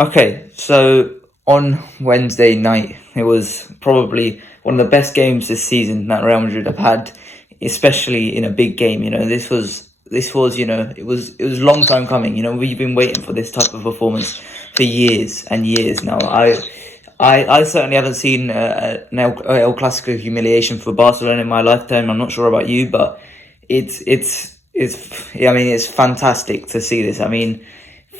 Okay, so on Wednesday night, it was probably one of the best games this season that Real Madrid have had, especially in a big game. This was it was a long time coming. We've been waiting for this type of performance for years and years now. I certainly haven't seen an El Clasico humiliation for Barcelona in my lifetime. I'm not sure about you, but it's fantastic to see this. I mean,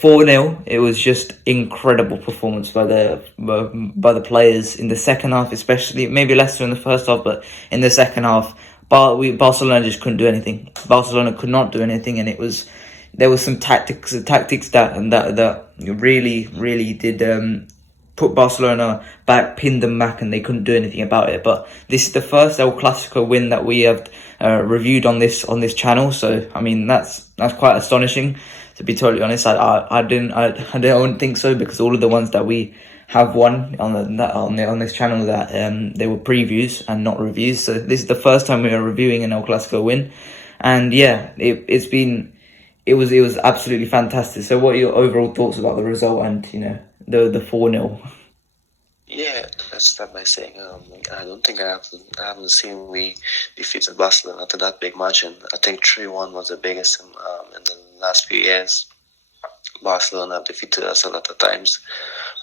4-0. It was just incredible performance by the players in the second half, especially maybe less so in the first half, but in the second half, Barcelona just couldn't do anything. Barcelona could not do anything, and there was some tactics that really did put Barcelona back, pinned them back, and they couldn't do anything about it. But this is the first El Clasico win that we have reviewed on this channel. So I mean that's quite astonishing. To be totally honest, I don't think so, because all of the ones that we have won on this channel that they were previews and not reviews. So this is the first time we are reviewing an El Clasico win, and yeah, it was absolutely fantastic. So what are your overall thoughts about the result and the 4-0? Yeah, let's start by saying I don't think I haven't seen we defeated Barcelona to that big margin. I think 3-1 was the biggest in the last few years. Barcelona have defeated us a lot of times,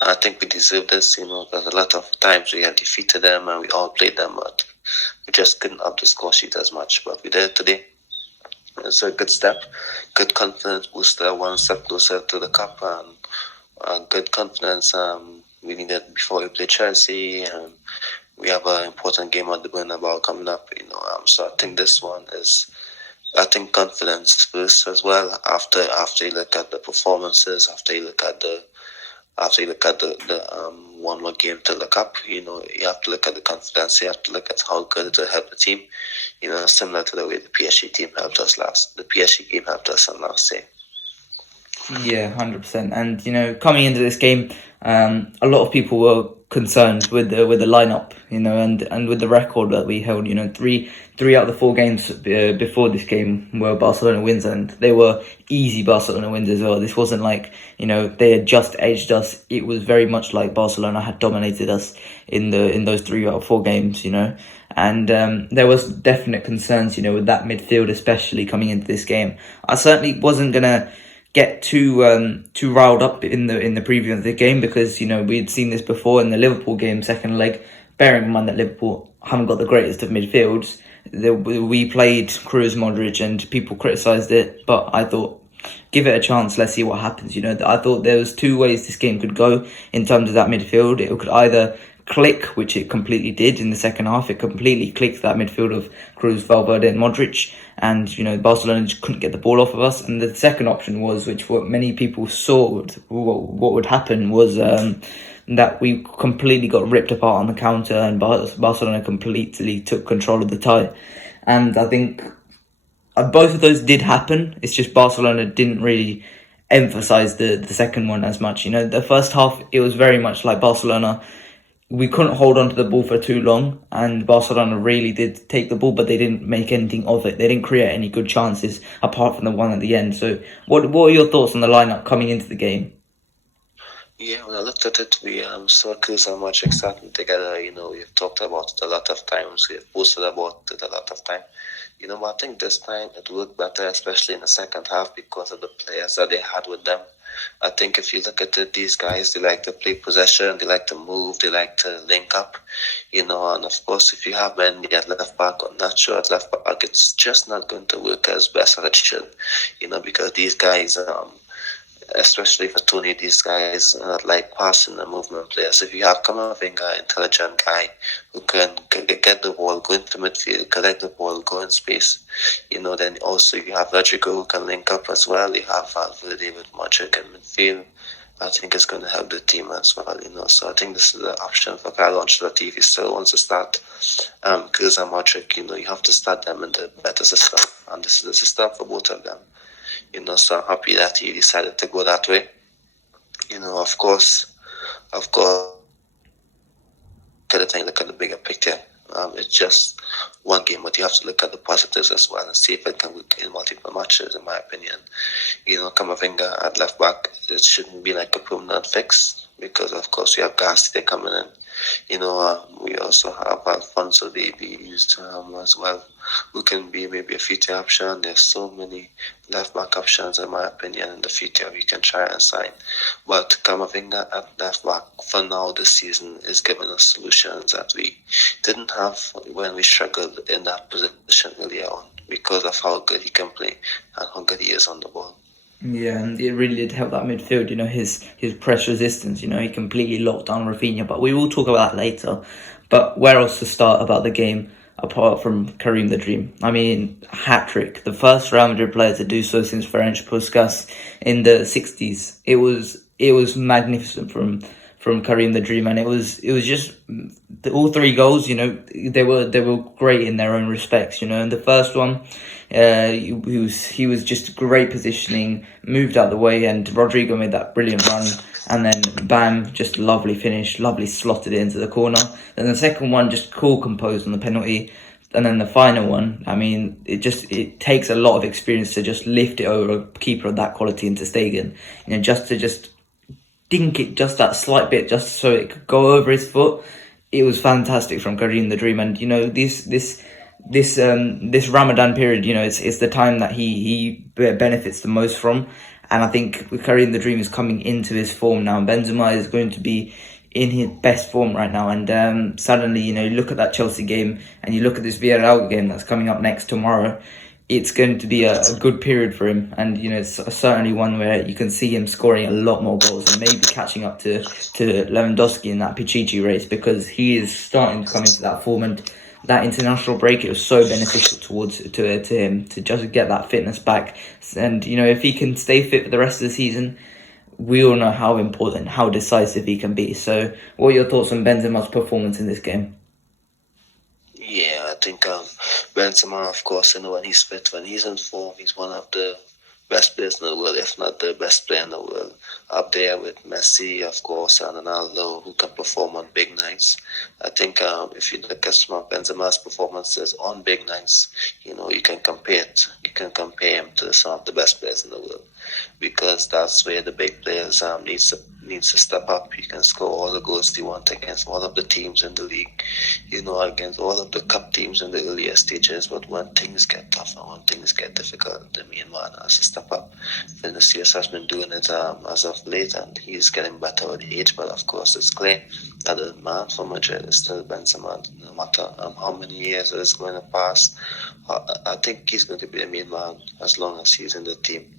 and I think we deserve this, because a lot of times we have defeated them and we all played them, but we just couldn't up the score sheet as much. But we did it today. It's a good step, good confidence booster, one step closer to the cup, and good confidence we needed before we play Chelsea, and we have an important game at the Bernabeu coming up. So I think this one is, confidence first as well. After you look at the performances, after you look at the one more game to look up, you have to look at the confidence. You have to look at how good it will help the team. Similar to the way the PSG team helped us the PSG game helped us on last day. Yeah, 100%. And coming into this game, a lot of people were concerned with the lineup, and with the record that we held. Three out of the 4 games before this game were Barcelona wins, and they were easy Barcelona wins as well. This wasn't like they had just edged us. It was very much like Barcelona had dominated us in those 3 out of 4 games. And there was definite concerns, with that midfield, especially coming into this game. I certainly wasn't gonna get too riled up in the preview of the game, because we'd seen this before in the Liverpool game, second leg. Bearing in mind that Liverpool haven't got the greatest of midfields, we played Kroos, Modric, and people criticised it, but I thought, give it a chance, let's see what happens. I thought there was 2 ways this game could go in terms of that midfield. It could either click, which it completely did in the second half. It completely clicked that midfield of Kroos, Valverde and Modric, and Barcelona just couldn't get the ball off of us. And the second option was, which what many people saw what would happen, was that we completely got ripped apart on the counter, and Barcelona completely took control of the tie. And I think both of those did happen. It's just Barcelona didn't really emphasize the second one as much. The first half, it was very much like Barcelona. We couldn't hold on to the ball for too long, and Barcelona really did take the ball, but they didn't make anything of it. They didn't create any good chances apart from the one at the end. So what are your thoughts on the lineup coming into the game? Yeah, when I looked at it, we saw Kroos and Modric starting together. We've talked about it a lot of times. We've posted about it a lot of time. But I think this time it worked better, especially in the second half, because of the players that they had with them. I think if you look at it, these guys, they like to play possession, they like to move, they like to link up, and of course, if you have Mendy at left back or Nacho at left back, it's just not going to work as best as it should, because these guys, especially for Tony, these guys are not like passing and movement players. If you have Camavinga, intelligent guy who can get the ball, go into midfield, collect the ball, go in space, then also you have Rodrygo who can link up as well. You have Valverde with Modric in midfield. I think it's going to help the team as well, So I think this is the option for Carlo Ancelotti if he still wants to start Kroos and Modric. You have to start them in the better system, and this is the system for both of them. So I'm happy that he decided to go that way. Of course, look at the bigger picture. It's just one game, but you have to look at the positives as well and see if it can work in multiple matches, in my opinion. Camavinga at left back, it shouldn't be like a permanent fix because, of course, we have Garcia coming in. We also have Alfonso Davies as well, who can be maybe a future option. There's so many left back options, in my opinion, in the future we can try and sign. But Camavinga at left back for now this season is giving us solutions that we didn't have when we struggled in that position earlier on because of how good he can play and how good he is on the ball. Yeah, and it really did help that midfield, his press resistance, he completely locked down Rafinha, but we will talk about that later. But where else to start about the game apart from Karim the Dream? I mean, hat-trick, the first Real Madrid player to do so since Ferenc Puskas in the 60s. It was magnificent from Karim the Dream, and it was just all three goals. They were great in their own respects. And the first one, he was just great positioning, moved out the way, and Rodrygo made that brilliant run, and then bam, just lovely finish, lovely slotted it into the corner. Then the second one, just cool, composed on the penalty. And then the final one, I mean, it takes a lot of experience to just lift it over a keeper of that quality into Stegen. Just to dink it just that slight bit, just so it could go over his foot. It was fantastic from Karim the Dream, and this Ramadan period, it's the time that he benefits the most from, and I think Karim the Dream is coming into his form now. Benzema is going to be in his best form right now, and suddenly, you look at that Chelsea game, and you look at this Villarreal game that's coming up next tomorrow. It's going to be a good period for him, and it's certainly one where you can see him scoring a lot more goals and maybe catching up to Lewandowski in that Pichichi race, because he is starting to come into that form, and that international break, it was so beneficial to him to just get that fitness back. And if he can stay fit for the rest of the season, we all know how important, how decisive he can be. So what are your thoughts on Benzema's performance in this game? Yeah, I think Benzema, of course, when he's fit, when he's in form, he's one of the best players in the world, if not the best player in the world. Up there with Messi, of course, and Ronaldo, who can perform on big nights. I think if you look at some of Benzema's performances on big nights, you can compare it. You can compare him to some of the best players in the world, because that's where the big players needs to step up. He can score all the goals he wants against all of the teams in the league, against all of the cup teams in the earlier stages. But when things get tough and when things get difficult, the main man has to step up. Vinicius has been doing it as of late, and he's getting better with age. But of course, it's clear that the man for Madrid is still Benzema. No matter how many years it is going to pass, I think he's going to be the main man as long as he's in the team.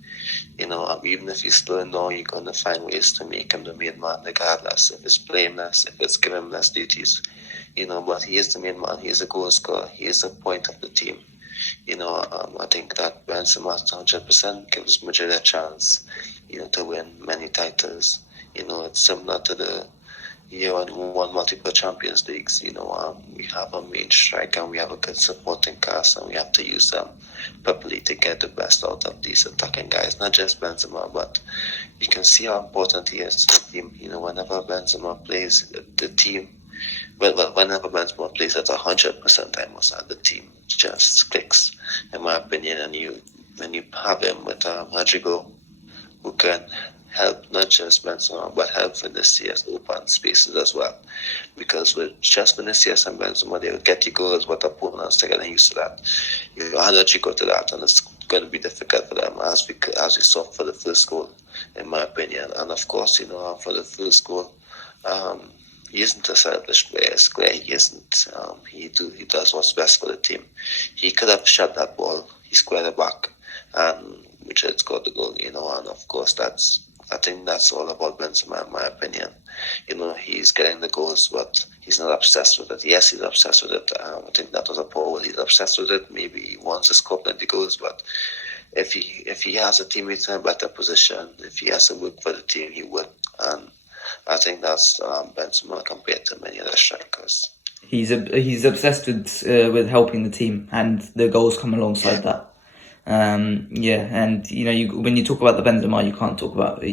Even if he's slowing down, you're going to find ways to make him the main man, regardless if it's playing less, if it's giving him less duties. But he is the main man. He is a goal scorer. He is the point of the team. I think that Benzema 100% gives Madrid a chance, to win many titles. It's similar to the year when we won multiple Champions Leagues. We have a main striker and we have a good supporting cast, and we have to use them properly to get the best out of these attacking guys, not just Benzema, but you can see how important he is to the team. Whenever Benzema plays, the team, whenever Benzema plays at 100%, I must add, the team just clicks, in my opinion. And when you have him with Rodrygo, who can help not just Benzema, but help Vinicius open spaces as well. Because with just Vinicius and Benzema, they'll get you goals, but opponents are getting used to that. You add Rodrygo to that, and it's going to be difficult for them, as we saw for the first goal, in my opinion. And of course, for the first goal, he isn't a selfish player. It's clear he isn't. He does what's best for the team. He could have shot that ball. He squared it back, and Madrid scored the goal. And of course, I think that's all about Benzema, in my opinion. He's getting the goals, but he's not obsessed with it. Yes, he's obsessed with it. I think that was a poor. He's obsessed with it. Maybe he wants to score plenty goals, but if he has a teammate in a better position, if he has to work for the team, he would. And I think that's Benzema compared to many other strikers. He's obsessed with helping the team, and the goals come alongside that. And when you talk about the Benzema, you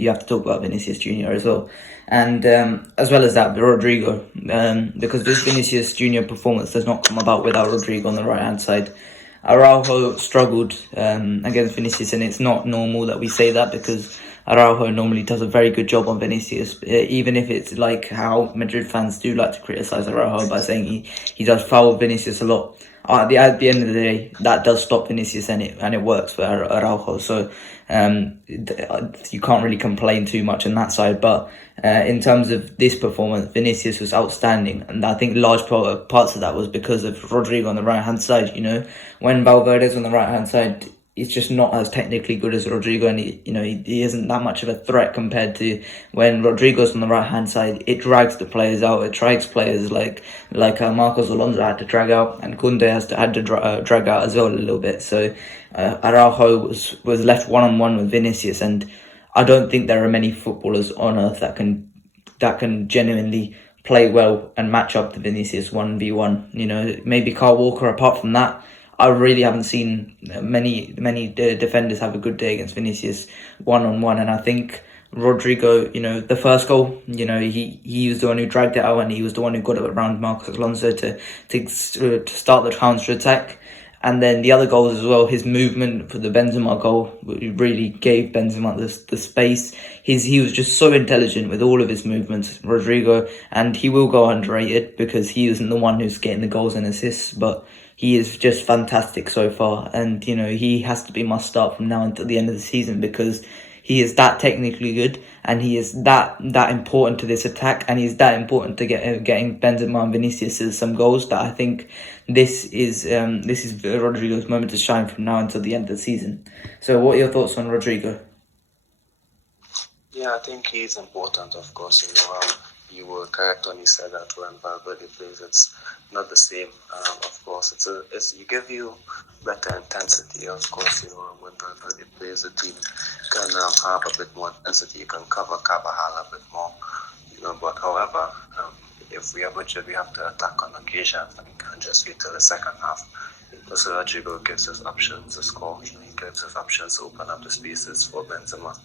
have to talk about Vinicius Junior as well, and as well as that, Rodrygo, because this Vinicius Junior performance does not come about without Rodrygo on the right hand side. Araujo struggled against Vinicius, and it's not normal that we say that, because Araujo normally does a very good job on Vinicius, even if it's like how Madrid fans do like to criticise Araujo by saying he does foul Vinicius a lot. At the end of the day, that does stop Vinicius, and it works for Araujo. So you can't really complain too much on that side. But in terms of this performance, Vinicius was outstanding, and I think large parts of that was because of Rodrygo on the right hand side. When Valverde's on the right hand side, he's just not as technically good as Rodrygo, and he isn't that much of a threat compared to when Rodrygo's on the right hand side. It drags the players out. It drags players like Marcos Alonso had to drag out, and Koundé had to drag out as well a little bit. So Araujo was left one-on-one with Vinicius, and I don't think there are many footballers on earth that can genuinely play well and match up to Vinicius 1v1. Maybe Kyle Walker. Apart from that, I really haven't seen many defenders have a good day against Vinicius one-on-one. And I think Rodrygo, the first goal, he was the one who dragged it out, and he was the one who got it around Marcos Alonso to start the counter-attack. And then the other goals as well, his movement for the Benzema goal really gave Benzema the space. He was just so intelligent with all of his movements, Rodrygo, and he will go underrated because he isn't the one who's getting the goals and assists, but he is just fantastic so far. And, he has to be must start from now until the end of the season, because he is that technically good, and he is that important to this attack, and he's that important to getting Benzema and Vinicius some goals, that I think this is Rodrygo's moment to shine from now until the end of the season. So what are your thoughts on Rodrygo? Yeah, I think he's important, of course. You were correct when you said that when Valverde plays, it's not the same. Of course, you give you better intensity. Of course, when Valverde plays, the team can have a bit more intensity. You can cover Carvajal a bit more. But however, if we are Madrid, we have to attack on occasion, and we can't just wait till the second half. So Rodrygo gives us options to score. He gives us options to open up the spaces for Benzema.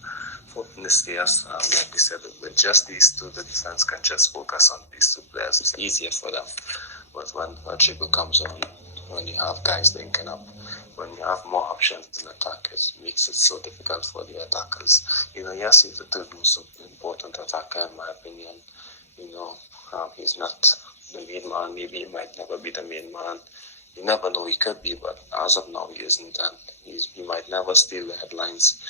For Vinicius, like we said, with just these two, the defense can just focus on these two players. It's easier for them. But when Rodrygo comes on, when you have guys linking up, when you have more options in attack, it makes it so difficult for the attackers. Yes, he's the third most important attacker in my opinion. He's not the main man. Maybe he might never be the main man. You never know, he could be, but as of now, he isn't, and he might never steal the headlines,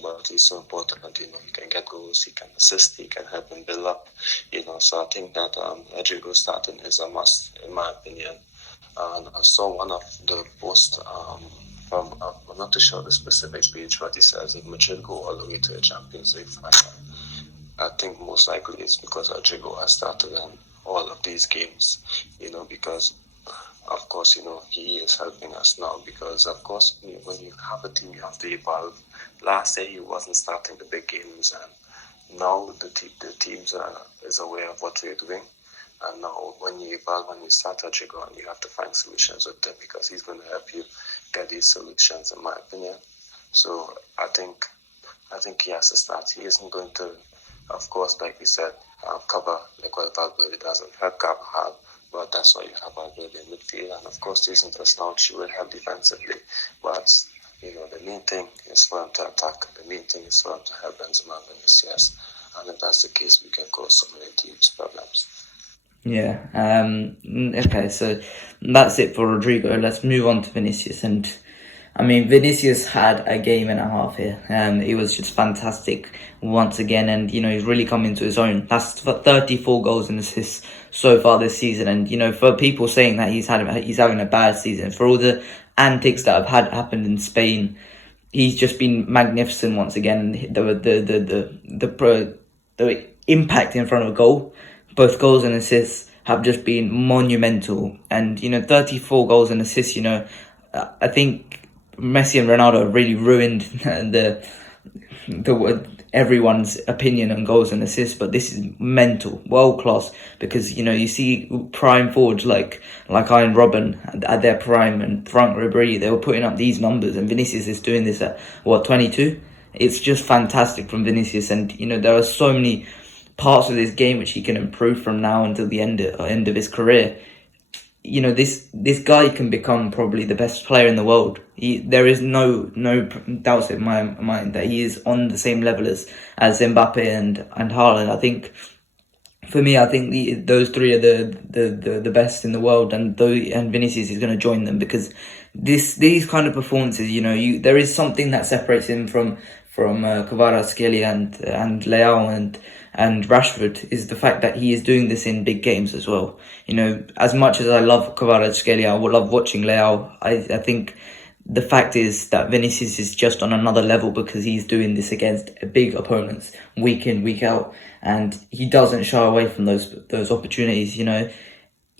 but he's so important. He can get goals, he can assist, he can help him build up, so I think that Rodrygo Starting is a must, in my opinion. And I saw one of the posts from, I'm not too sure the specific page, but he says if Madrid go all the way to the Champions League final, I think most likely it's because Rodrygo has started in all of these games, because of course, he is helping us now, because of course, when you have a team, you have to evolve. Last year, he wasn't starting the big games, and now the teams is aware of what we're doing. And now when you evolve, when you start Rodrygo, you have to find solutions with him, because he's going to help you get these solutions, in my opinion. So I think he has to start. He isn't going to, of course, like we said, cover like what Valverde doesn't help Carvajal. But that's why you have Valverde in midfield, and of course, using the slouch, she will help defensively. But the main thing is for him to attack. The main thing is for him to help Benzema and Vinicius, and if that's the case, we can cause so many teams problems. Yeah. Okay. So that's it for Rodrygo. Let's move on to Vinicius, and Vinicius had a game and a half here. He was just fantastic once again, and he's really come into his own. That's for 34 goals and assists so far this season, and for people saying that he's having a bad season, for all the antics that have happened in Spain, he's just been magnificent once again. The impact in front of goal, both goals and assists, have just been monumental. And 34 goals and assists. I think Messi and Ronaldo really ruined everyone's opinion on goals and assists, but this is mental, world class, because you see prime forwards like Ian Robben at their prime and Frank Ribery, they were putting up these numbers, and Vinicius is doing this at 22. It's just fantastic from Vinicius, and there are so many parts of this game which he can improve from now until the end of his career. This guy can become probably the best player in the world. There is no doubts in my mind that he is on the same level as Mbappe and Haaland. I think, for me, those three are the best in the world, and Vinicius is going to join them, because these kind of performances, there is something that separates him from Kvaratskhelia and Leao and Rashford, is the fact that he is doing this in big games as well. As much as I love Kvaratskhelia, I love watching Leao, I think the fact is that Vinicius is just on another level, because he's doing this against big opponents week in, week out, and he doesn't shy away from those opportunities.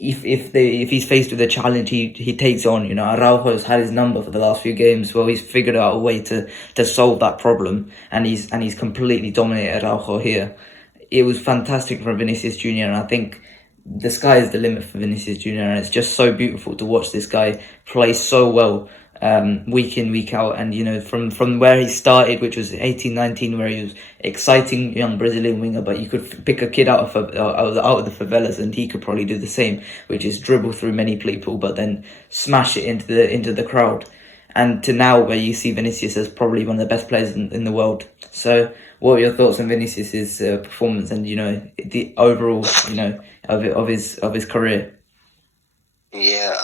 If he's faced with a challenge, he takes on. Araujo's had his number for the last few games. Well, he's figured out a way to solve that problem, and he's completely dominated Araujo here. It was fantastic from Vinicius Junior, and I think the sky is the limit for Vinicius Junior, and it's just so beautiful to watch this guy play so well week in, week out. And from where he started, which was 18-19, where he was exciting young Brazilian winger, but you could pick a kid out of the favelas and he could probably do the same, which is dribble through many people but then smash it into the crowd. And to now, where you see Vinicius as probably one of the best players in the world. So what are your thoughts on Vinicius's performance and the overall of his career? Yeah,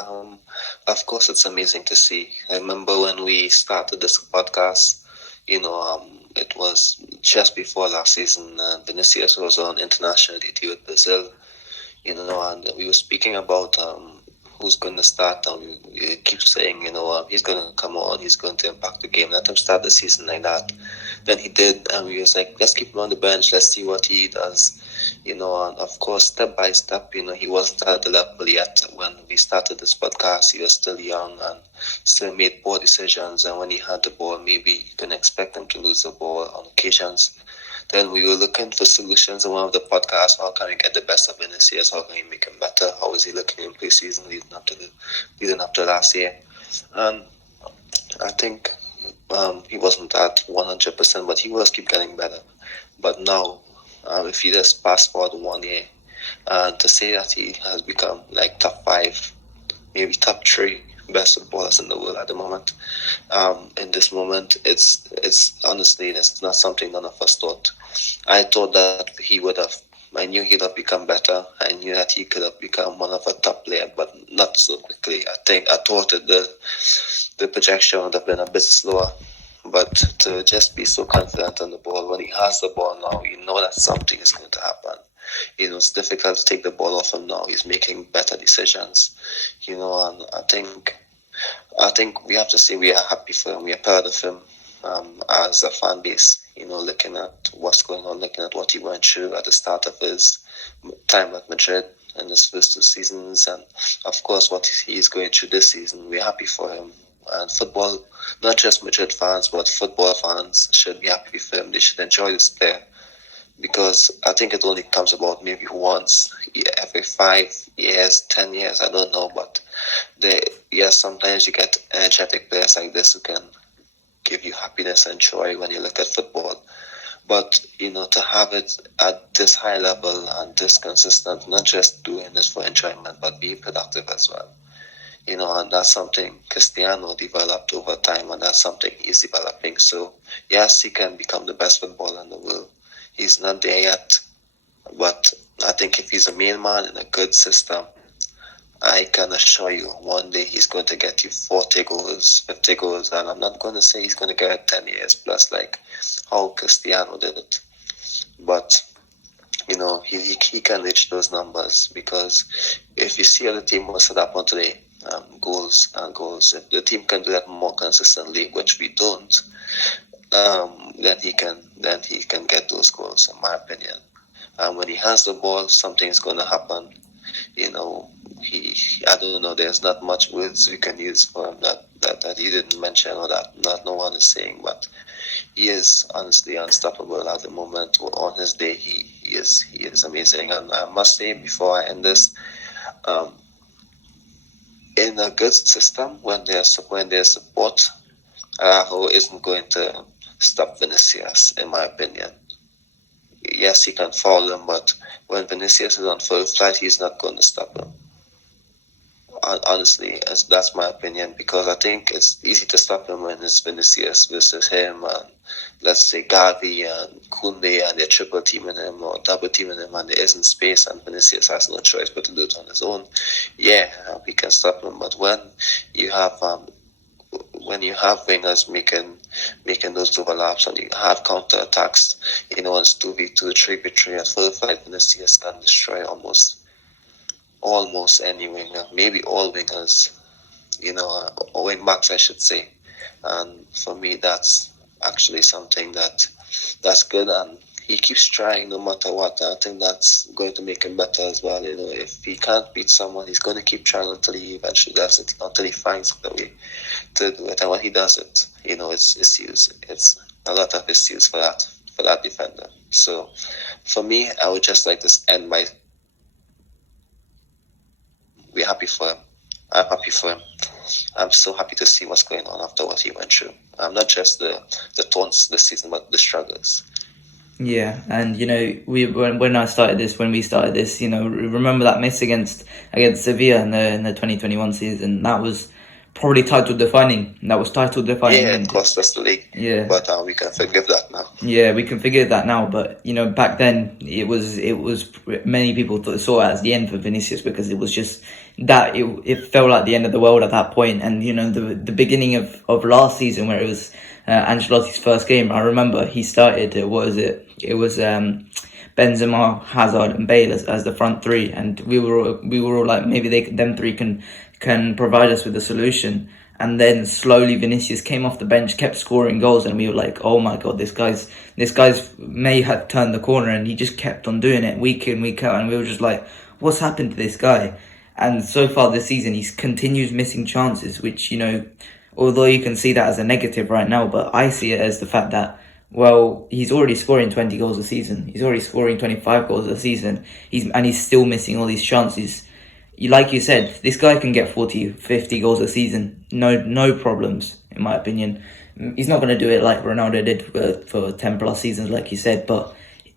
of course it's amazing to see. I remember when we started this podcast, it was just before last season, and Vinicius was on international duty with Brazil, and we were speaking about who's going to start, and we keep saying, he's going to come on, he's going to impact the game, let him start the season like that. Then he did, and we was like, let's keep him on the bench, let's see what he does. And of course, step by step, he wasn't at the level yet. When we started this podcast, he was still young and still made poor decisions. And when he had the ball, maybe you can expect him to lose the ball on occasions. Then we were looking for solutions in one of the podcasts. How can we get the best of Vinicius? How can we make him better? How is he looking in pre-season leading up to last year? And I think he wasn't at 100%, but he was keep getting better. But now, if you just fast forward 1 year, to say that he has become like top 5, maybe top 3 best footballers in the world at the moment. In this moment, it's honestly, it's not something none of us thought. I thought that I knew he'd have become better. I knew that he could have become one of a top player, but not so quickly. I thought that the projection would have been a bit slower. But to just be so confident on the ball, when he has the ball now, that something is going to happen. It's difficult to take the ball off him now. He's making better decisions, and I think we have to say we are happy for him. We are proud of him as a fan base, looking at what's going on, looking at what he went through at the start of his time at Madrid in his first 2 seasons, and of course what he's going through this season. We're happy for him. And football, not just Madrid fans, but football fans should be happy for him. They should enjoy this player, because I think it only comes about maybe once every 5 years, 10 years, I don't know. But sometimes you get energetic players like this who can give you happiness and joy when you look at football. But, to have it at this high level and this consistent, not just doing this for enjoyment, but being productive as well. And that's something Cristiano developed over time, and that's something he's developing. So, yes, he can become the best footballer in the world. He's not there yet, but I think if he's a main man in a good system, I can assure you one day he's going to get you 40 goals, 50 goals, and I'm not going to say he's going to get 10 years plus like how Cristiano did it. But, he can reach those numbers, because if you see how the team was set up on today, goals. If the team can do that more consistently, which we don't, then he can get those goals, in my opinion. And when he has the ball, something's going to happen. I don't know. There's not much words we can use for him that he didn't mention, or that no one is saying. But he is honestly unstoppable at the moment. On his day, he is amazing. And I must say, before I end this, in a good system, when there's support, Araujo isn't going to stop Vinicius, in my opinion. Yes, he can foul him, but when Vinicius is on full flight, he's not going to stop him. Honestly, that's my opinion, because I think it's easy to stop him when it's Vinicius versus him and, let's say, Gavi and Koundé, and they're triple teaming him or double teaming him, and there isn't space, and Vinicius has no choice but to do it on his own. Yeah, we can stop him, but when you have wingers making those overlaps, and you have counter attacks, it's 2v2, 3v3 at full flight, Vinicius can destroy almost any winger, maybe all wingers, or wing backs, I should say. And for me, that's actually something that's good, and he keeps trying no matter what. I think that's going to make him better as well. If he can't beat someone, he's going to keep trying until he eventually does it, until he finds the way to do it. And when he does it, it's used. It's a lot of his use for that defender. So for me, I would just like to end by, we're happy for him. I'm happy for him. I'm so happy to see what's going on after what he went through. Not just the taunts this season, but the struggles. Yeah, and when we started this, remember that miss against Sevilla in the 2021 season. That was probably title defining. Yeah, it cost us the league. Yeah, but we can forgive that now. Yeah, we can forgive that now. But back then it was many people saw it as the end for Vinicius, because it was just that it felt like the end of the world at that point. And the beginning of last season, where it was Ancelotti's first game, I remember he started. It was Benzema, Hazard, and Bale as the front three, and we were all like, maybe them three can provide us with a solution. And then slowly Vinicius came off the bench, kept scoring goals, and we were like, oh my god, this guy's may have turned the corner, and he just kept on doing it week in, week out, and we were just like, what's happened to this guy? And so far this season, he continues missing chances, which, although you can see that as a negative right now, but I see it as the fact that, well, he's already scoring 20 goals a season. He's already scoring 25 goals a season. He's still missing all these chances. Like you said, this guy can get 40, 50 goals a season. No problems, in my opinion. He's not going to do it like Ronaldo did for 10 plus seasons, like you said, but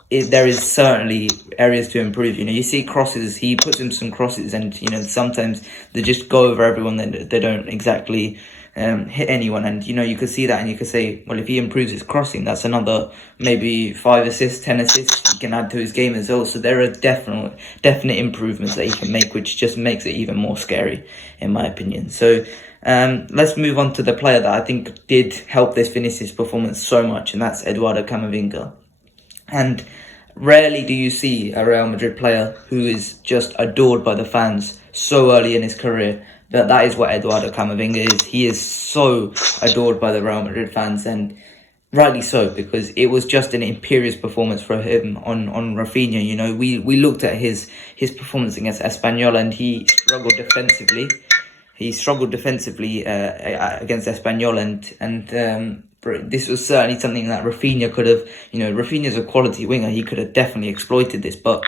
there is certainly areas to improve. You see crosses, he puts in some crosses, and sometimes they just go over everyone. They don't exactly hit anyone, and you could see that, and you could say, well, if he improves his crossing, that's another maybe 5 assists, 10 assists he can add to his game as well. So there are definite improvements that he can make, which just makes it even more scary, in my opinion. So let's move on to the player that I think did help this Vinicius performance so much, and that's Eduardo Camavinga. And rarely do you see a Real Madrid player who is just adored by the fans so early in his career. But that is what Eduardo Camavinga is. He is so adored by the Real Madrid fans, and rightly so, because it was just an imperious performance for him on Rafinha. We looked at his performance against Espanyol, and he struggled defensively. Against Espanyol, and this was certainly something that Rafinha could have. Rafinha's a quality winger. He could have definitely exploited this, but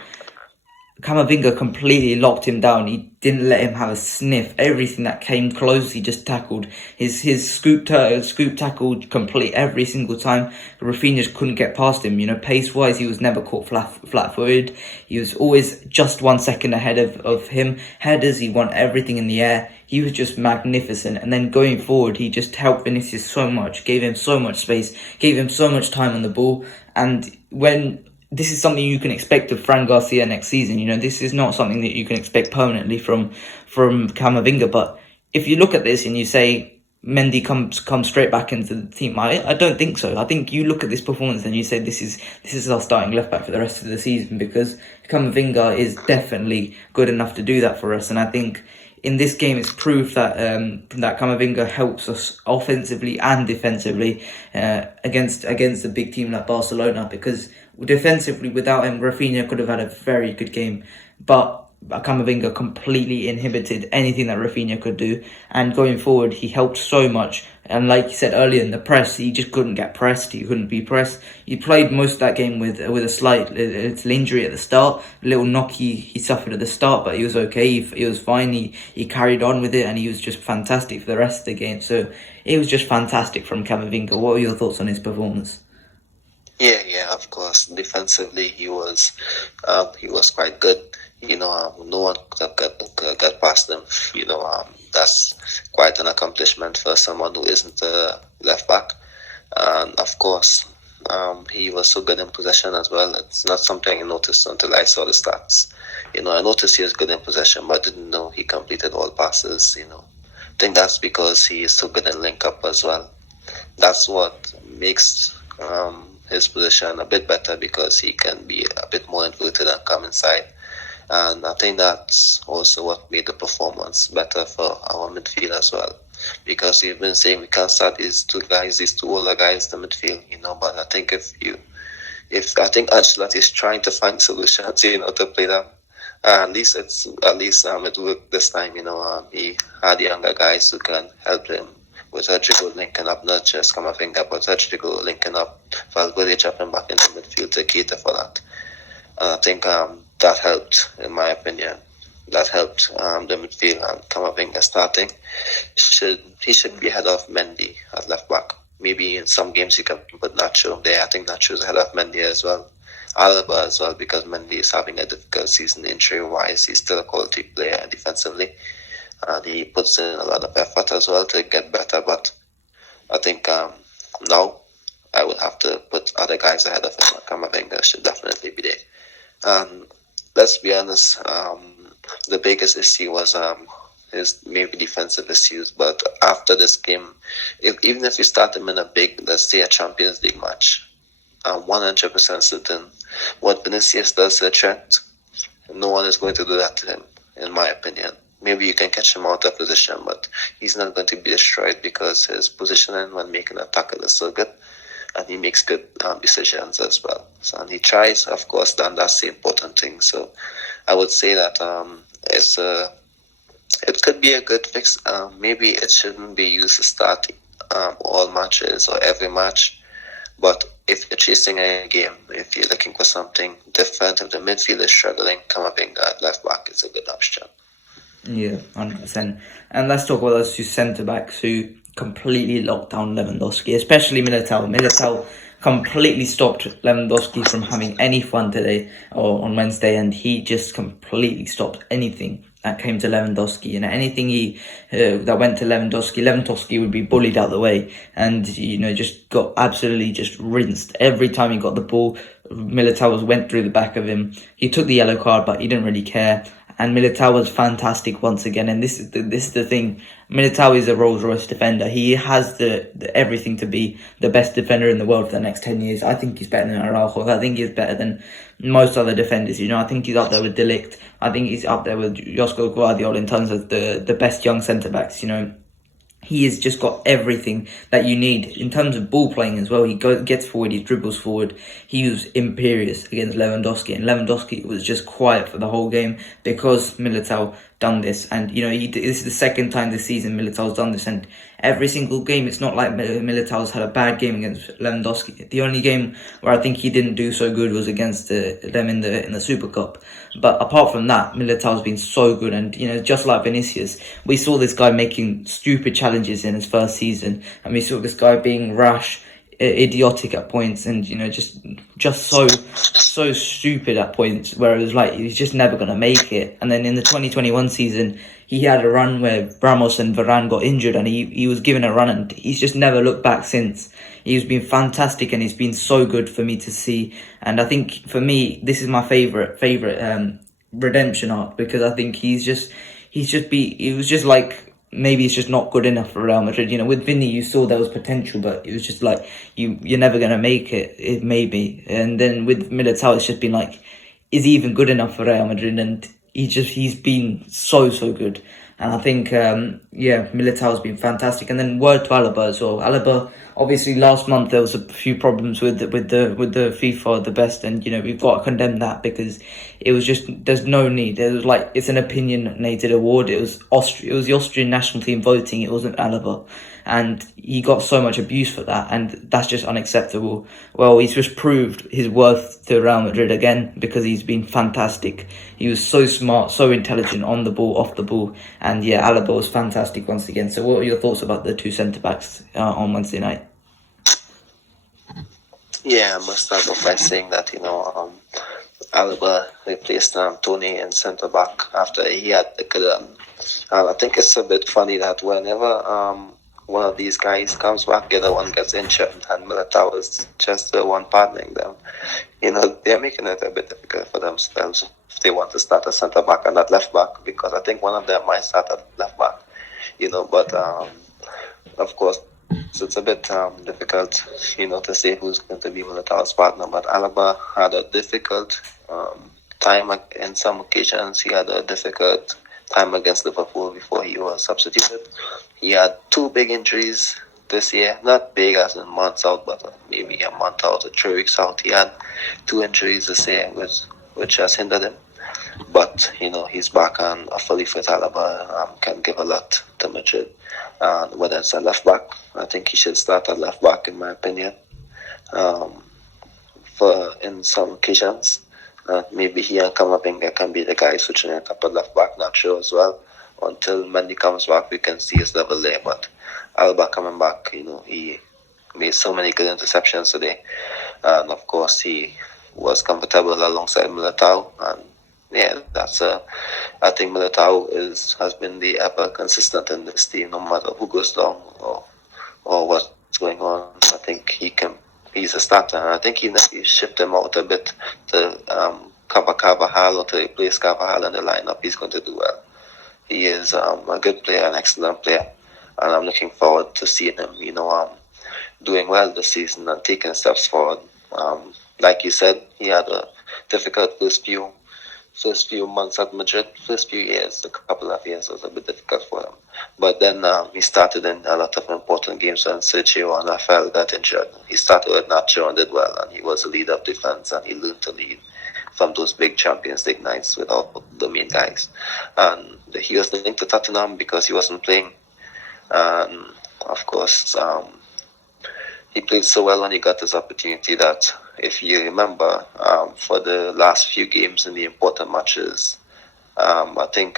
Camavinga completely locked him down. He didn't let him have a sniff. Everything that came close, he just tackled. His scoop tackle complete every single time. Rafinha just couldn't get past him. Pace-wise, he was never caught flat-footed. He was always just 1 second ahead of him. Headers, he won everything in the air. He was just magnificent. And then going forward, he just helped Vinicius so much, gave him so much space, gave him so much time on the ball. And this is something you can expect of Fran Garcia next season. This is not something that you can expect permanently from Camavinga. But if you look at this and you say Mendy comes straight back into the team, I don't think so. I think you look at this performance and you say this is our starting left back for the rest of the season, because Camavinga is definitely good enough to do that for us. And I think in this game, it's proof that Camavinga helps us offensively and defensively against a big team like Barcelona, because defensively, without him, Rafinha could have had a very good game. But Camavinga completely inhibited anything that Rafinha could do, and going forward he helped so much. And like you said earlier, in the press, he just couldn't get pressed. He couldn't be pressed. He played most of that game with a slight little injury at the start, a little knock he suffered at the start, but he was okay. He was fine. He carried on with it, and he was just fantastic for the rest of the game. So it was just fantastic from Camavinga. What are your thoughts on his performance? Yeah, of course. Defensively, he was quite good. No one could have got past him. That's quite an accomplishment for someone who isn't a left back. And of course, he was so good in possession as well. It's not something I noticed until I saw the stats. I noticed he was good in possession, but I didn't know he completed all passes. I think that's because he is so good in link up as well. That's what makes his position a bit better, because he can be a bit more inverted and come inside. And I think that's also what made the performance better for our midfield as well. Because we've been saying we can't start these two older guys in the midfield, but I think I think Ancelotti is trying to find solutions, to play them. At least it worked this time, he had younger guys who can help him, with Rodrygo linking up, not just Camavinga, but Rodrygo linking up, Valverde jumping back into midfield to cater for that. And I think that helped, in my opinion. That helped the midfield, and Camavinga starting. He should be ahead of Mendy at left back. Maybe in some games you can put Nacho there. I think Nacho is ahead of Mendy as well. Alaba as well, because Mendy is having a difficult season injury-wise. He's still a quality player defensively. And he puts in a lot of effort as well to get better. But I think now I would have to put other guys ahead of him. Camavinga should definitely be there. And let's be honest, the biggest issue was his maybe defensive issues. But after this game, even if you start him in a big, let's say a Champions League match, I'm 100% certain what Vinicius does to Trent, no one is going to do that to him, in my opinion. Maybe you can catch him out of position, but he's not going to be destroyed, because his positioning when making a tackle is so good, and he makes good decisions as well. And he tries, of course, and that's the important thing. So I would say that it could be a good fix. Maybe it shouldn't be used to start all matches or every match, but if you're chasing a game, if you're looking for something different, if the midfield is struggling, Camavinga at left back is a good option. Yeah, 100%. And let's talk about those two centre-backs who completely locked down Lewandowski, especially Militao. Militao completely stopped Lewandowski from having any fun today or on Wednesday, and he just completely stopped anything that came to Lewandowski. Anything that went to Lewandowski would be bullied out of the way, and just got absolutely just rinsed every time he got the ball. Militao went through the back of him. He took the yellow card, but he didn't really care. And Militao was fantastic once again. And this is the thing. Militao is a Rolls Royce defender. He has the everything to be the best defender in the world for the next 10 years. I think he's better than Araujo. I think he's better than most other defenders. I think he's up there with De Ligt. I think he's up there with Josko Guardiola in terms of the best young centre-backs. He has just got everything that you need in terms of ball playing as well. He gets forward, he dribbles forward. He was imperious against Lewandowski, and Lewandowski was just quiet for the whole game because Militao done this. And this is the second time this season Militao's done this, and every single game it's not like Militao's had a bad game against Lewandowski. The only game where I think he didn't do so good was against them in the Super Cup. But apart from that, Militao's been so good, and just like Vinicius, we saw this guy making stupid challenges in his first season, and we saw this guy being rash, idiotic at points, and just so stupid at points where it was like he's just never gonna make it. And then in the 2021 season, he had a run where Ramos and Varane got injured, and he was given a run, and he's just never looked back since. He's been fantastic, and he's been so good for me to see. And I think for me, this is my favorite redemption arc, because I think he was just like, maybe it's just not good enough for Real Madrid. With Vini, you saw there was potential, but it was just like you're never gonna make it maybe. And then with Militao, it's just been like, is he even good enough for Real Madrid? And he's been so good. And I think Militao's been fantastic. And then word to Alaba as well. Alaba obviously last month there was a few problems with the FIFA the best, and we've got to condemn that because it was just there's no need. It was like it's an opinionated award. It was the Austrian national team voting. It wasn't Alaba, and he got so much abuse for that, and that's just unacceptable. Well, he's just proved his worth to Real Madrid again because he's been fantastic. He was so smart, so intelligent on the ball, off the ball, and Alaba was fantastic once again. So what are your thoughts about the two centre-backs on Wednesday night? Yeah, I must start off by saying that, Alaba replaced Tony in centre-back after he had the career. I think it's a bit funny that whenever one of these guys comes back, the other one gets injured, and Militao is just the one partnering them. They're making it a bit difficult for themselves if they want to start a centre-back and not left-back, because I think one of them might start at left-back, but of course, so it's a bit difficult, to say who's going to be Militao's partner. But Alaba had a difficult time in some occasions. He had a difficult time against Liverpool before he was substituted. He had 2 big injuries this year. Not big as in months out, but maybe a month out or 3 weeks out. He had 2 injuries this year, which has hindered him. But, he's back, and a fully fit Alaba can give a lot to Madrid. And whether it's a left back, I think he should start at left back, in my opinion. In some occasions, maybe he and Camavinga can be the guys switching it up at left back. Not sure as well. Until Mendy comes back, we can see his level there. But Alaba coming back, he made so many good interceptions today, and of course he was comfortable alongside Militao. And I think Militao has been the ever consistent in this team, no matter who goes down or what's going on. I think he's a starter, and I think you shift him out a bit to cover Carvajal or to replace Carvajal in the lineup. He's going to do well. He is a good player, an excellent player, and I'm looking forward to seeing him, doing well this season and taking steps forward. Like you said, he had a difficult first few months at Madrid. First few years, a couple of years was a bit difficult for him. But then he started in a lot of important games when Sergio and Rafael got injured. He started with Nacho and did well, and he was a leader of defense, and he learned to lead from those big Champions League nights without the main guys. And he was linked to Tottenham because he wasn't playing. And of course, he played so well when he got his opportunity that, if you remember, for the last few games in the important matches, I think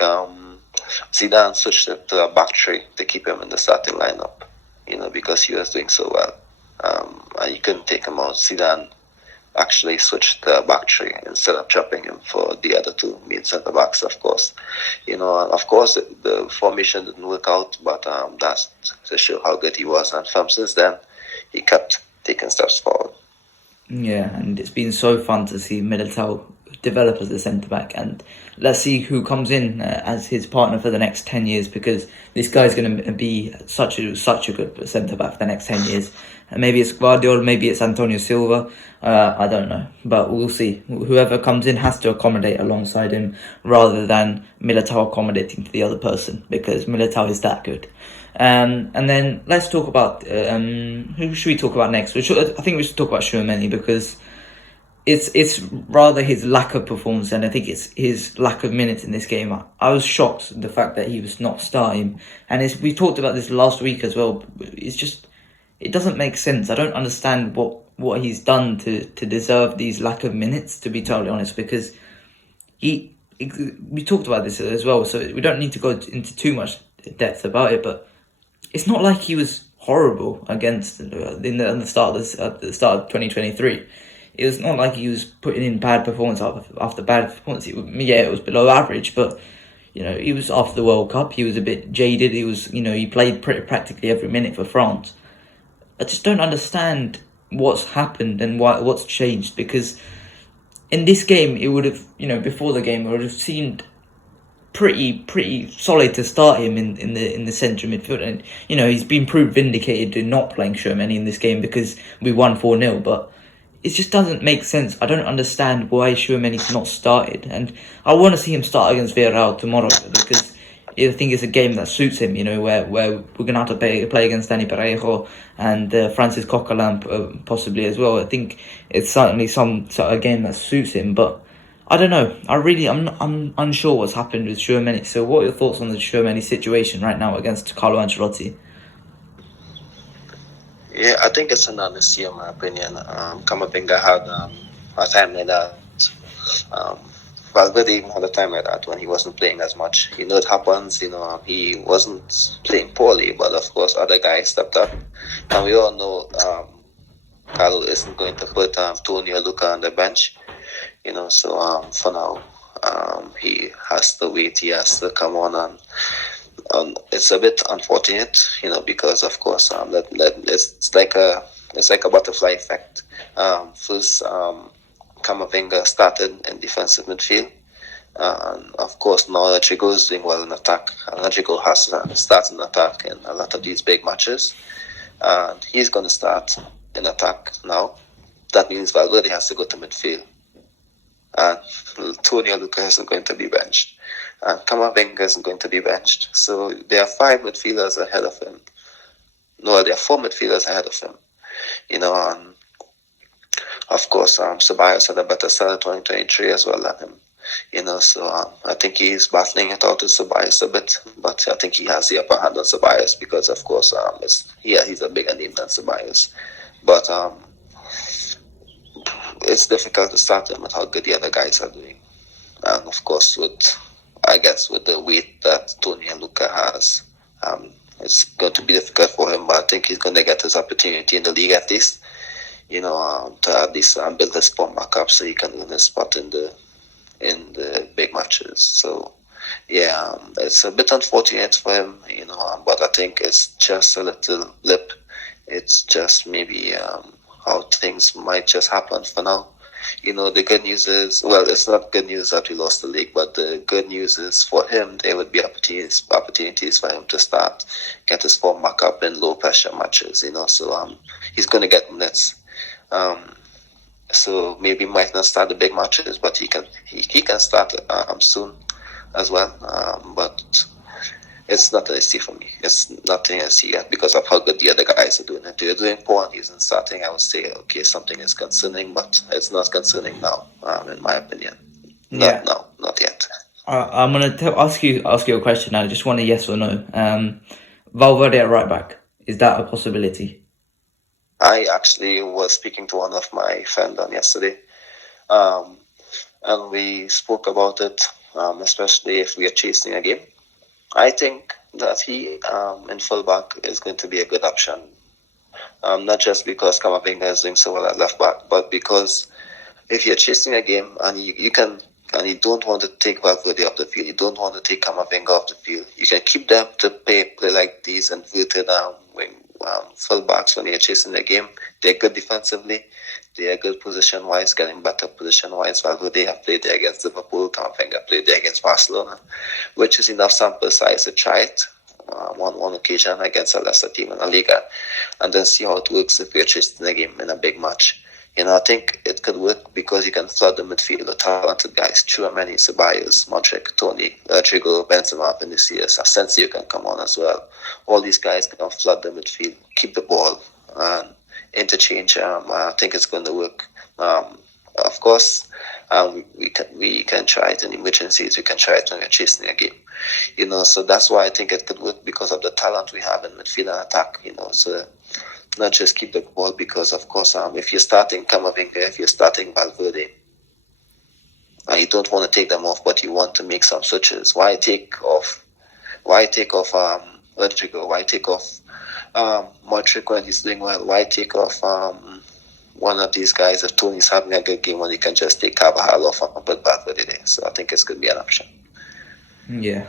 Zidane switched it to a back three to keep him in the starting lineup, because he was doing so well. And you couldn't take him out. Zidane actually switched the back three instead of dropping him for the other 2 main centre backs, of course. And of course the formation didn't work out, but that's to show how good he was. And from since then, he kept taking steps forward. Yeah, and it's been so fun to see Militao develop as a centre-back, and let's see who comes in as his partner for the next 10 years, because this guy's going to be such a good centre-back for the next 10 years. And maybe it's Guardiola, maybe it's Antonio Silva, I don't know, but we'll see. Whoever comes in has to accommodate alongside him rather than Militao accommodating to the other person, because Militao is that good. And then let's talk about who should we talk about next? I think we should talk about Tchouaméni, because it's rather his lack of performance, and I think it's his lack of minutes in this game. I was shocked at the fact that he was not starting, and we talked about this last week as well. It doesn't make sense. I don't understand what he's done to deserve these lack of minutes, to be totally honest, because we talked about this as well, so we don't need to go into too much depth about it, but it's not like he was horrible against at the start of 2023. It was not like he was putting in bad performance after bad performance. It was below average, but he was after the World Cup. He was a bit jaded. He played practically every minute for France. I just don't understand what's happened and what's changed, because in this game it would have, before the game, it would have seemed pretty solid to start him in the central midfield. And he's been proved vindicated in not playing Tchouaméni in this game because we won 4-0, but it just doesn't make sense. I don't understand why Tchouaméni's not started, and I want to see him start against Villarreal tomorrow, because I think it's a game that suits him, where we're going to have to play against Danny Parejo and Francis Coquelin possibly as well. I think it's certainly a game that suits him, but I don't know. I'm unsure what's happened with Tchouaméni. So what are your thoughts on the Tchouaméni situation right now against Carlo Ancelotti? Yeah, I think it's an honesty in my opinion. Camavinga had a time like that. Valverde even had a time like that when he wasn't playing as much. It happens. He wasn't playing poorly, but of course other guys stepped up. And we all know Carlo isn't going to put Tony or Luka on the bench. So for now, he has to wait. He has to come on, and it's a bit unfortunate, because of course it's like a butterfly effect. First, Camavinga started in defensive midfield, and of course now Rodrygo is doing well in attack. Rodrygo has started in attack in a lot of these big matches, and he's going to start in attack now. That means Valverde has to go to midfield, and Tony Luka isn't going to be benched, and Camavinga isn't going to be benched. So there are 5 midfielders ahead of him. No, there are 4 midfielders ahead of him. And of course, Ceballos had a better start at 2023 as well than him. So I think he's battling it out with Ceballos a bit, but I think he has the upper hand on Ceballos because, of course, he's a bigger name than Ceballos. But it's difficult to start him with how good the other guys are doing. And of course, with the weight that Tony and Luka has, it's going to be difficult for him, but I think he's going to get his opportunity in the league at least. To at least build his form back up so he can win his spot in the big matches. So, yeah, it's a bit unfortunate for him, but I think it's just a little blip. It's just maybe how things might just happen for now. The good news is, well, it's not good news that we lost the league, but the good news is for him, there would be opportunities for him to get his form back up in low pressure matches, so he's going to get minutes. So maybe might not start the big matches, but he can start soon as well. But it's not an issue for me. It's nothing I see yet because of how good the other guys are doing. If they're doing poor and he's not starting, I would say, okay, something is concerning, but it's not concerning now, in my opinion. Yeah. Not yet. I'm going to ask you a question now. I just want a yes or no. Valverde at right back, is that a possibility? I actually was speaking to one of my friends on yesterday, and we spoke about it, especially if we are chasing a game. I think that he in fullback is going to be a good option, not just because Camavinga is doing so well at left back, but because if you're chasing a game and you don't want to take Valverde off the field, you don't want to take Camavinga off the field, you can keep them to play like these inverted wing fullbacks when you're chasing the game. They're good defensively. They are good position-wise, getting better position-wise. Valverde have played there against Liverpool. Camavinga played there against Barcelona, which is enough sample size to try it on one occasion against a lesser team in La Liga, and then see how it works if you're chasing the game in a big match. I think it could work because you can flood the midfield with talented guys. Tchouaméni, Ceballos, Modric, Tony, Rodrygo, Benzema, Vinicius, Asensio can come on as well. All these guys can flood the midfield, keep the ball, and interchange. I think it's going to work. Of course, we can try it in emergencies. We can try it when we're chasing a game. So that's why I think it could work because of the talent we have in midfield and attack. So not just keep the ball because, of course, if you're starting Camavinga, if you're starting Valverde, and you don't want to take them off, but you want to make some switches, why take off Rodrygo? Why take off Modric when he's doing well? Why take off one of these guys if Tony's having a good game when he can just take Carvajal off and put Valverde there? So I think it's going to be an option. Yeah,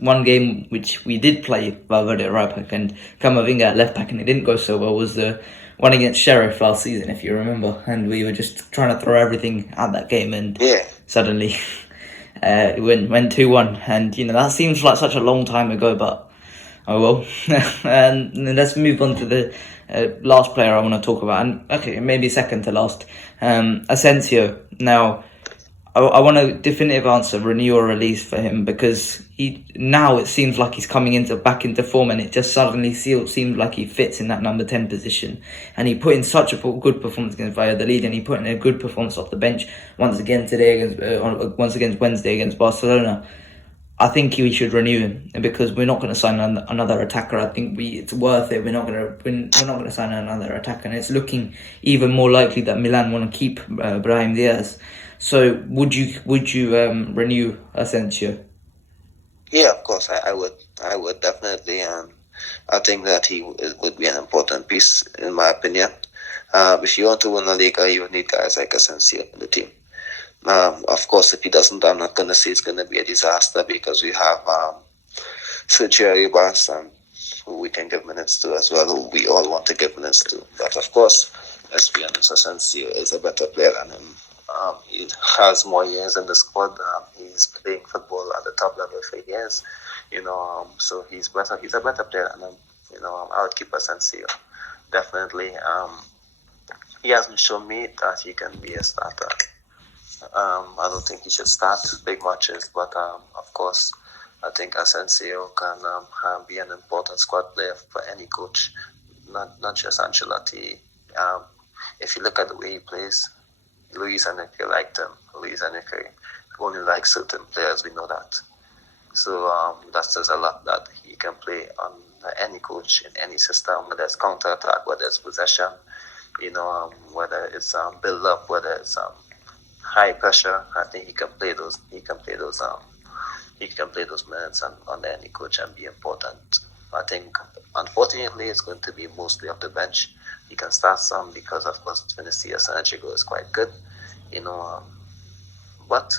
one game which we did play Valverde at right back and Camavinga at left back, and it didn't go so well, was the one against Sheriff last season, if you remember. And we were just trying to throw everything at that game, and suddenly it went 2-1. And that seems like such a long time ago, but oh well. And let's move on to the last player I want to talk about, and okay, maybe second to last, Asensio. Now, I want a definitive answer, renew or release for him, because now it seems like he's coming back into form, and it just suddenly seems like he fits in that number 10 position. And he put in such a good performance against Valladolid, and he put in a good performance off the bench once again Wednesday against Barcelona. I think we should renew him, because we're not going to sign another attacker. I think it's worth it. We're not going to sign another attacker, and it's looking even more likely that Milan want to keep Brahim Diaz. So would you renew Asensio? Yeah, of course, I would definitely. I think that he would be an important piece, in my opinion. If you want to win a Liga, you need guys like Asensio in the team. Of course, if he doesn't, I'm not going to say it's going to be a disaster, because we have Sergio Ribas, who we can give minutes to as well, who we all want to give minutes to. But of course, let's be honest, Asensio is a better player than him. He has more years in the squad. He's playing football at the top level for years, so he's better. He's a better player than him. I would keep Asensio, definitely. He hasn't shown me that he can be a starter. I don't think he should start big matches, but of course, I think Asensio can be an important squad player for any coach, not just Ancelotti. If you look at the way he plays, Luis Enrique liked him. Luis Enrique only likes certain players, we know that. So that says a lot, that he can play on any coach in any system, whether it's counter-attack, whether it's possession, whether it's build up, whether it's high pressure. I think he can play those minutes on any coach and be important. I think, unfortunately, it's going to be mostly off the bench. He can start some, because of course Vinicius and Rodrygo is quite good, but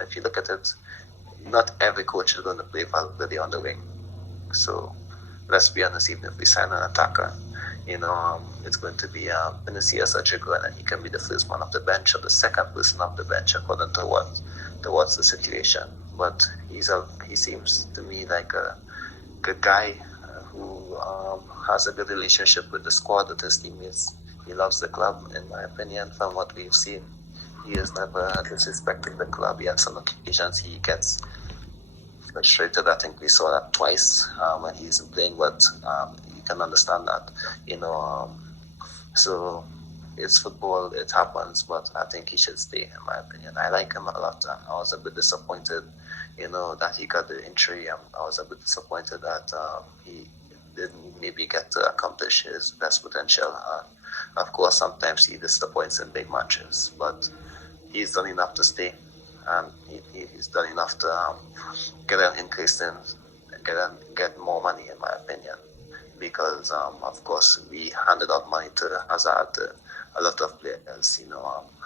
if you look at it, not every coach is going to play Valverde on the wing. So let's be honest, even if we sign an attacker, it's going to be Vinicius, Rodrygo, and then he can be the first one off the bench or the second person off the bench, according to what's the situation. But he seems to me like a good guy who has a good relationship with the squad, with his teammates. He loves the club, in my opinion, from what we've seen. He has never disrespected the club. Yes, on occasions he gets frustrated. I think we saw that twice when he isn't playing, but you can understand that, so it's football, it happens, but I think he should stay, in my opinion. I like him a lot. I was a bit disappointed, that he got the injury. I was a bit disappointed that he didn't maybe get to accomplish his best potential. Of course, sometimes he disappoints in big matches, but he's done enough to stay, and he's done enough to get an increase in, get more money, in my opinion, because of course we handed out money to Hazard, a lot of players.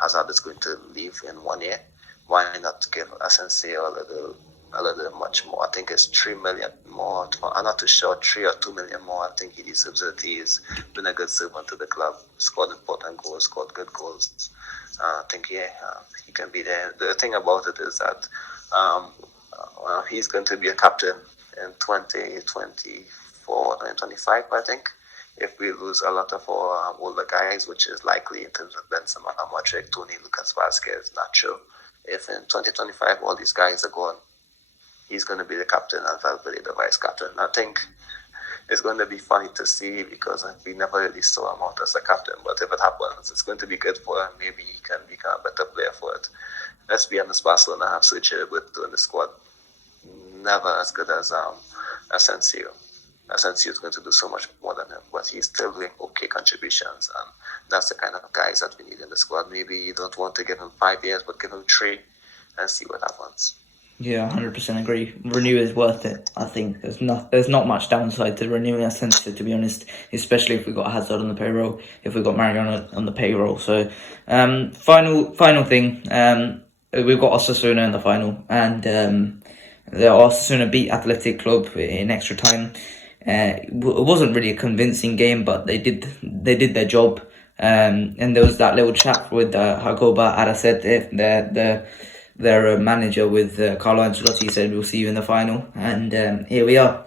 Hazard is going to leave in 1 year. Why not give Asensio a little much more? I think it's 3 million more. I'm not too sure, 3 or 2 million more. I think he deserves it. He's been a good servant to the club, scored important goals, scored good goals. I think, he can be there. The thing about it is that he's going to be a captain in 2024, 2025, I think. If we lose a lot of our older guys, which is likely in terms of Benzema, Modric, Toni, Lucas Vazquez, Nacho. If in 2025 all these guys are gone, he's going to be the captain and Valverde the vice captain. I think it's going to be funny to see, because we never really saw him out as a captain. But if it happens, it's going to be good for him. Maybe he can become a better player for it. Let's be honest, Barcelona have Sergio Roberto in the squad. Never as good as Asensio. Asensio is going to do so much more than him, but he's still doing okay contributions, and that's the kind of guys that we need in the squad. Maybe you don't want to give him 5 years, but give him 3 and see what happens. Yeah, 100% agree. Renew is worth it. I think there's not much downside to renewing Asensio, to be honest, especially if we got Hazard on the payroll, if we got Mariano on the payroll. So, final thing, we've got Osasuna in the final, and the Osasuna beat Athletic Club in extra time. It wasn't really a convincing game, but they did their job. And there was that little chat with Jacoba Aracete, their manager, with Carlo Ancelotti. He said, "We'll see you in the final," and here we are.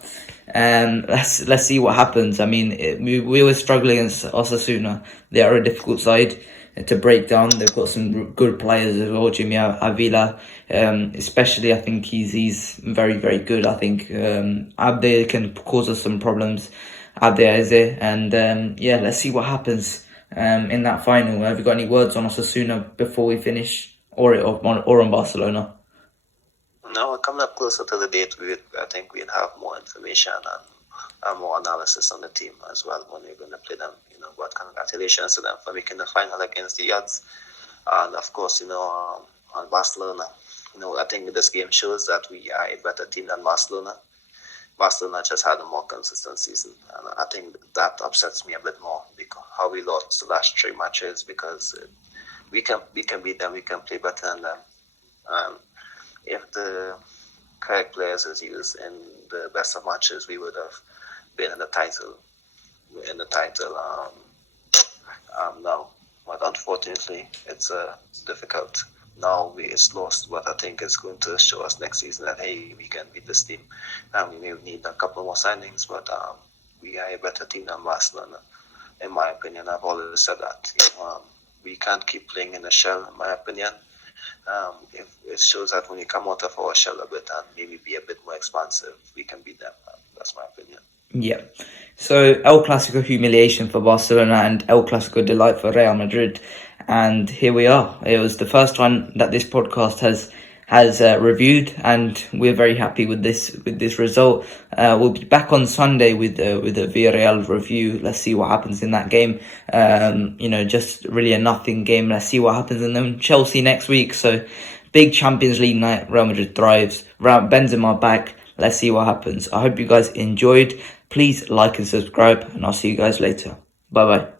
Let's see what happens. I mean, we were struggling against Osasuna. They are a difficult side. to break down. They've got some good players as well. Jimmy Avila, especially, I think he's very, very good. I think Abde can cause us some problems. Abde Eze, and let's see what happens in that final. Have you got any words on Osasuna before we finish, or on Barcelona? No, we're coming up closer to the date. I think we'll have more information and more analysis on the team as well when we're going to play them. But congratulations to them for making the final against the Yachts. And of course, on Barcelona, I think this game shows that we are a better team than Barcelona. Barcelona just had a more consistent season, and I think that upsets me a bit more because how we lost the last 3 matches, because we can beat them, we can play better than them. If the correct players is used in the best of matches, we would have been in the title. Now, but unfortunately, it's difficult. Now it's lost, but I think it's going to show us next season that hey, we can beat this team. We may need a couple more signings, but we are a better team than Barcelona. In my opinion, I've always said that. We can't keep playing in a shell. In my opinion, if it shows that when we come out of our shell a bit and maybe be a bit more expansive, we can beat them. That's my opinion. Yeah. So El Clasico humiliation for Barcelona and El Clasico delight for Real Madrid. And here we are. It was the first time that this podcast has reviewed, and we're very happy with this result. We'll be back on Sunday with a Villarreal review. Let's see what happens in that game. Just really a nothing game. Let's see what happens. And then Chelsea next week. So big Champions League night. Real Madrid thrives. Benzema back. Let's see what happens. I hope you guys enjoyed. Please like and subscribe, and I'll see you guys later. Bye bye.